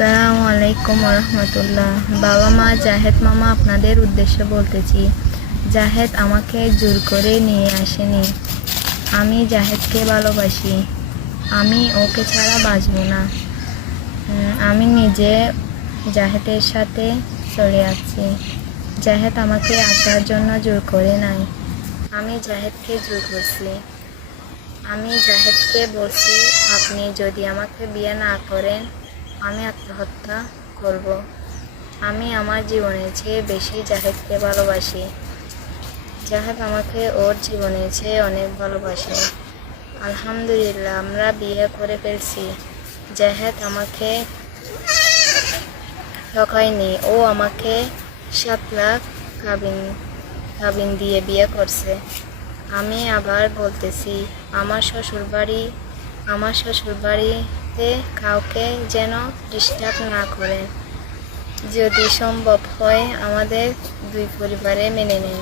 আসসালামু আলাইকুম রহমতুল্লাহ। বাবা মা জাহেদ মামা আপনাদের উদ্দেশ্যে বলতেছি, জাহেদ আমাকে জোর করে নিয়ে আসেনি। আমি জাহেদকে ভালোবাসি। আমি ওকে ছাড়া বাঁচব না। আমি নিজে জাহেদের সাথে চলে আসছি। জাহেদ আমাকে আসার জন্য জোর করে নাই, আমি জাহেদকে জোর করছি। আমি জাহেদকে বলছি, আপনি যদি আমাকে বিয়ে না করেন আমি আত্মহত্যা করব। আমি আমার জীবনের চেয়ে বেশি জাহেদকে ভালোবাসি। জাহেদ আমাকে ওর জীবনের চেয়ে অনেক ভালোবাসে। আলহামদুলিল্লাহ, আমরা বিয়ে করে ফেলছি। জাহেদ আমাকে ঠকায়নি, ও আমাকে 7 লাখ কাবিন দিয়ে বিয়ে করছে। আমি আবার বলতেছি, আমার শ্বশুরবাড়িতে কাউকে যেন ডিস্টার্ব না করেন। যদি সম্ভব হয় আমাদের দুই পরিবারে মেনে নেন।